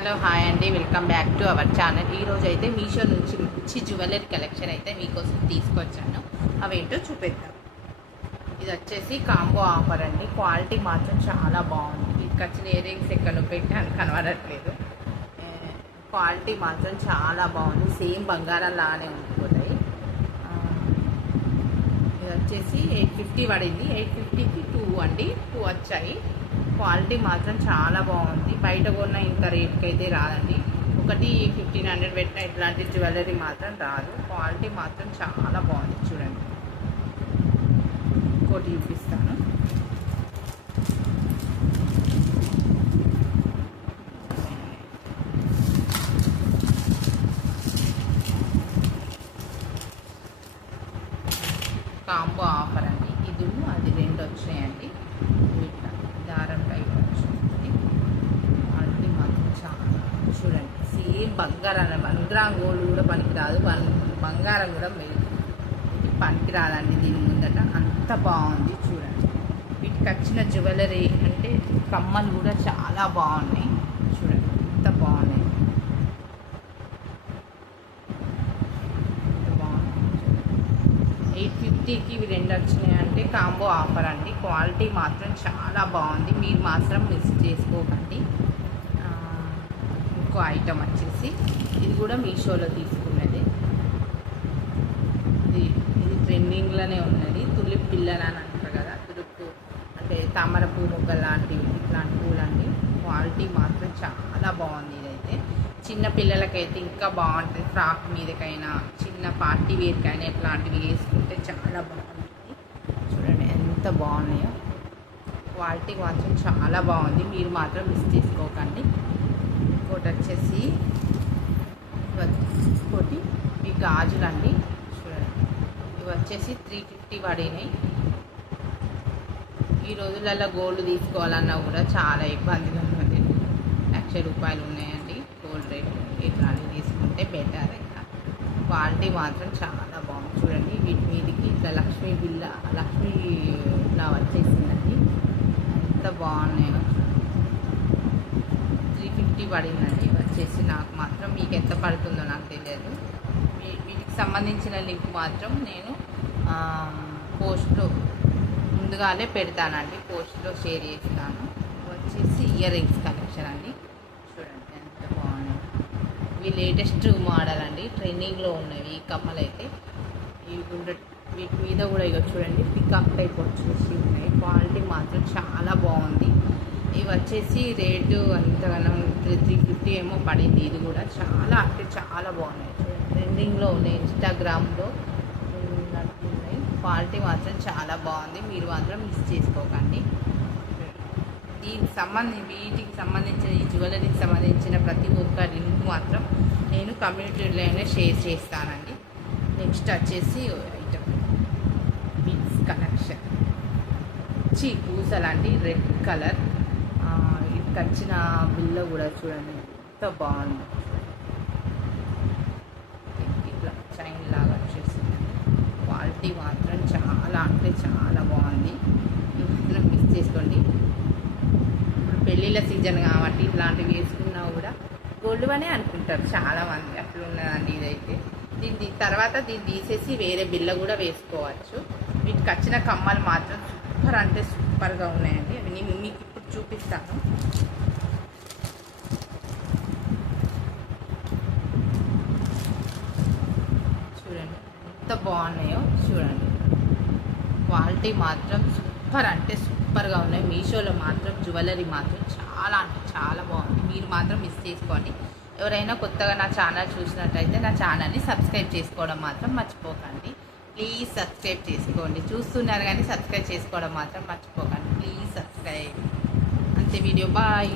Hello hi అండి, welcome back to our channel. ఈరోజు అయితే మీషో నుంచి మంచి జ్యువెలరీ కలెక్షన్ అయితే మీకోసం తీసుకొచ్చాను. అవేంటో చూపిద్దాం. ఇది వచ్చేసి కాంబో ఆఫర్ అండి. క్వాలిటీ మాత్రం చాలా బాగుంది. వీటికి వచ్చిన ఇయర్ రింగ్స్ ఎక్కడ పెట్టాను కనబడట్లేదు. క్వాలిటీ మాత్రం చాలా బాగుంది. సేమ్ బంగారం లానే ఉండిపోతాయి. ఇది వచ్చేసి 850 పడింది. 850కి 2 అండి, 2 వచ్చాయి. క్వాలిటీ మాత్రం చాలా బాగుంది. బయట కొన్న ఇంత రేట్కి అయితే రాదండి. ఒకటి 1500 పెట్టిన ఇట్లాంటి జ్యువెలరీ మాత్రం రాదు. క్వాలిటీ మాత్రం చాలా బాగుంది. చూడండి, ఇంకోటి చూపిస్తాను. కాంబో ఆఫర్ అండి. ఇది అది 2 వచ్చినాయండి. ఇట్లా దారం టైప్ వచ్చింది. క్వాలిటీ మాత్రం చాలా చూడండి. సేమ్ బంగారం, 1 గ్రామ్ గోల్డ్ కూడా పనికిరాదు, బంగారం కూడా ఇది పనికిరాదండి దీని ముందట. అంత బాగుంది. చూడండి, వీటికి వచ్చిన జ్యువెలరీ అంటే కమ్మలు కూడా చాలా బాగున్నాయి. చూడండి ఎంత బాగున్నాయి. 850కి ఇవి 2 వచ్చినాయి అంటే కాంబో ఆఫర్ అండి. క్వాలిటీ మాత్రం చాలా బాగుంది. మీరు మాత్రం మిస్ చేసుకోకండి. ఇంకో ఐటమ్ వచ్చేసి ఇది కూడా మీషోలో తీసుకున్నది. ఇది ట్రెండింగ్లోనే ఉన్నది. తులిప్ పిల్లలు అని అంటారు కదా, తులిప్ అంటే తామర పువ్వు మొగ్గ లాంటివి, ఇట్లాంటి పూలండి. క్వాలిటీ మాత్రం చాలా బాగుంది. ఇదైతే చిన్న పిల్లలకైతే ఇంకా బాగుంటుంది. ఫ్రాక్ మీదకైనా చిన్న పార్టీ వేర్కైనా ఇట్లాంటివి వేసుకుంటే చాలా బాగుంటుంది. చూడండి ఎంత బాగున్నాయో. క్వాలిటీ మాత్రం చాలా బాగుంది. మీరు మాత్రం మిస్ చేసుకోకండి. ఇంకోటి వచ్చేసి ఈ గాజులండి. చూడండి, ఇవి వచ్చేసి 350 పడినాయి. ఈ రోజులలో గోల్డ్ తీసుకోవాలన్నా కూడా చాలా ఇబ్బందిగా ఉంది. 1,00,000 రూపాయలు ఉన్నాయండి గోల్డ్ రేట్. ఇట్లాంటివి తీసుకుంటే బెటర్. ఇంకా క్వాలిటీ మాత్రం చాలా బాగుంది. చూడండి, వీటి మీదకి ఇట్లా లక్ష్మీ బిల్ల, లక్ష్మీ ఇట్లా వచ్చేసిందండి. ఎంత బాగున్నాయో. 350 పడిందండి వచ్చేసి. నాకు మాత్రం మీకు ఎంత పడుతుందో నాకు తెలియదు. వీటికి సంబంధించిన లింక్ మాత్రం నేను పోస్ట్లో ముందుగానే పెడతానండి, పోస్ట్లో షేర్ చేస్తాను. వచ్చేసి ఇయర్ రింగ్స్ కలెక్షన్ అండి. చూడండి ఎంత బాగున్నాయి. ఇవి లేటెస్ట్ మోడల్ అండి, ట్రెండింగ్లో ఉన్నవి ఈ కమ్మలు అయితే. వీటి మీద కూడా ఇక చూడండి పికాక్ టైప్ వచ్చేసి ఉన్నాయి. క్వాలిటీ మాత్రం చాలా బాగుంది. ఇవి వచ్చేసి రేటు అంతగానం 350 ఏమో పడింది. ఇది కూడా చాలా అంటే చాలా బాగున్నాయి. ట్రెండింగ్లో ఉన్నాయి, ఇన్స్టాగ్రామ్లో నడుపుతున్నాయి. క్వాలిటీ మాత్రం చాలా బాగుంది. మీరు మాత్రం మిస్ చేసుకోకండి. వీటికి సంబంధించిన ఈ జ్యువెలరీకి సంబంధించిన ప్రతి ఒక్క లింక్ మాత్రం నేను కమ్యూనిటీలోనే షేర్ చేస్తానండి. నెక్స్ట్ వచ్చేసి ఐటమ్ బీడ్స్ కలెక్షన్. పూసలండి, రెడ్ కలర్. ఇటుకు వచ్చిన బిల్ల కూడా చూడండి ఎంత బాగుంది. ఇట్లా చైన్ లాగా వచ్చేసింది. క్వాలిటీ మాత్రం చాలా అంటే చాలా బాగుంది. మాత్రం మిస్ చేసుకోండి. ఇప్పుడు పెళ్ళిళ్ళ సీజన్ కాబట్టి ఇట్లాంటివి వేసుకున్నా కూడా గోల్డ్ అనే అనుకుంటారు చాలామంది. అట్లా ఉన్నదండి ఇదైతే. దీన్ని తర్వాత దీన్ని తీసేసి వేరే బిల్ల కూడా వేసుకోవచ్చు. వీటికి వచ్చిన కమ్మలు మాత్రం సూపర్ అంటే సూపర్గా ఉన్నాయండి. అవి నేను మీకు ఇప్పుడు చూపిస్తాను. చూడండి ఎంత బాగున్నాయో. చూడండి, క్వాలిటీ మాత్రం సూపర్ అంటే సూపర్గా ఉన్నాయి. మీషోలో మాత్రం జ్యువెలరీ మాత్రం చాలా అంటే చాలా బాగుంది. మీరు మాత్రం మిస్ చేసుకోండి. ఎవరైనా కొత్తగా నా ఛానల్ చూసినట్టయితే నా ఛానల్ని సబ్స్క్రైబ్ చేసుకోవడం మాత్రం మర్చిపోకండి. ప్లీజ్ సబ్స్క్రైబ్ చేసుకోండి. చూస్తున్నారు కానీ సబ్స్క్రైబ్ చేసుకోవడం మాత్రం మర్చిపోకండి. Please subscribe. అంతే వీడియో. బాయ్.